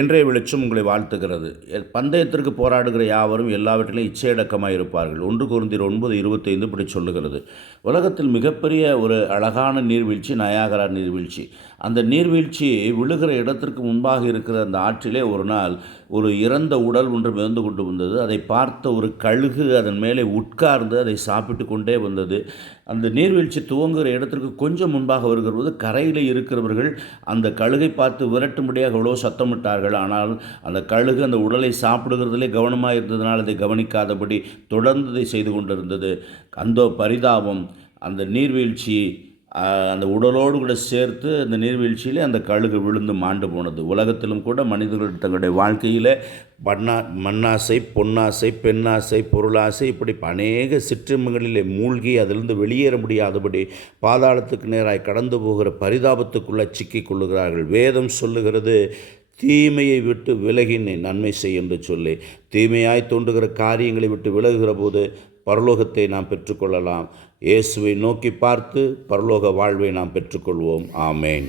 இன்றைய வெளிச்சம் உங்களை வாழ்த்துகிறது. பந்தயத்திற்கு போராடுகிற யாவரும் எல்லாவற்றிலும் இச்சையடக்கமாக இருப்பார்கள். 1 கொரிந்தியர் 9:25 இப்படி சொல்லுகிறது. உலகத்தில் மிகப்பெரிய ஒரு அழகான நீர்வீழ்ச்சி நயாகரா நீர்வீழ்ச்சி. அந்த நீர்வீழ்ச்சி விழுகிற இடத்திற்கு முன்பாக இருக்கிற அந்த ஆற்றிலே ஒரு நாள் ஒரு இறந்த உடல் ஒன்று மிதந்து கொண்டு வந்தது. அதை பார்த்த ஒரு கழுகு அதன் மேலே உட்கார்ந்து அதை சாப்பிட்டு கொண்டே வந்தது. அந்த நீர்வீழ்ச்சி துவங்குகிற இடத்திற்கு கொஞ்சம் முன்பாக வருகிறபோது கரையில் இருக்கிறவர்கள் அந்த கழுகை பார்த்து விரட்டும்படியாக அவ்வளோ சத்தமிட்டார்கள். ஆனால் அந்த கழுகு அந்த உடலை சாப்பிடுகிறதிலே கவனமாக இருந்ததுனால் அதை கவனிக்காதபடி தொடர்ந்து இதை செய்து கொண்டிருந்தது. அந்த பரிதாபம் அந்த நீர்வீழ்ச்சி அந்த உடலோடு கூட சேர்த்து அந்த நீர்வீழ்ச்சியிலே அந்த கழுகு விழுந்து மாண்டு போனது. உலகத்திலும் கூட மனிதர்கள் தங்களுடைய வாழ்க்கையில் மண்ணாசை, பொன்னாசை, பெண்ணாசை, பொருளாசை இப்படி அநேக சிற்றின்பங்களிலே மூழ்கி அதிலிருந்து வெளியேற முடியாதபடி பாதாளத்துக்கு நேராய் கடந்து போகிற பரிதாபத்துக்குள்ளே சிக்கிக் கொள்ளுகிறார்கள். வேதம் சொல்லுகிறது, தீமையை விட்டு விலகினை நன்மை செய் என்று சொல்லி. தீமையாய் தோன்றுகிற காரியங்களை விட்டு விலகுகிற போது பரலோகத்தை நாம் பெற்றுக்கொள்ளலாம். இயேசுவை நோக்கி பார்த்து பரலோக வாழ்வை நாம் பெற்றுக்கொள்வோம். ஆமேன்.